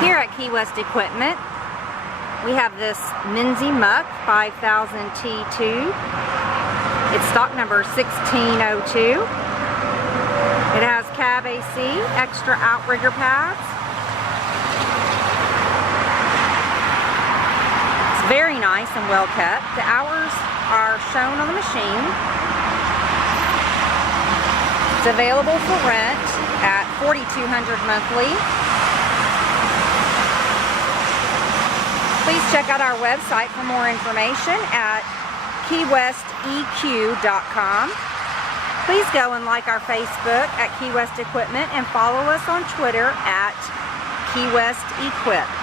Here at KeeWest Equipment, we have this Menzi Muck 5000T2. It's stock number 1602. It has cab AC, extra outrigger pads. It's very nice and well kept. The hours are shown on the machine. It's available for rent at $4,200 monthly. Please check out our website for more information at KeeWestEQ.com. Please go and like our Facebook at KeeWest Equipment and follow us on Twitter at KeeWest Equip.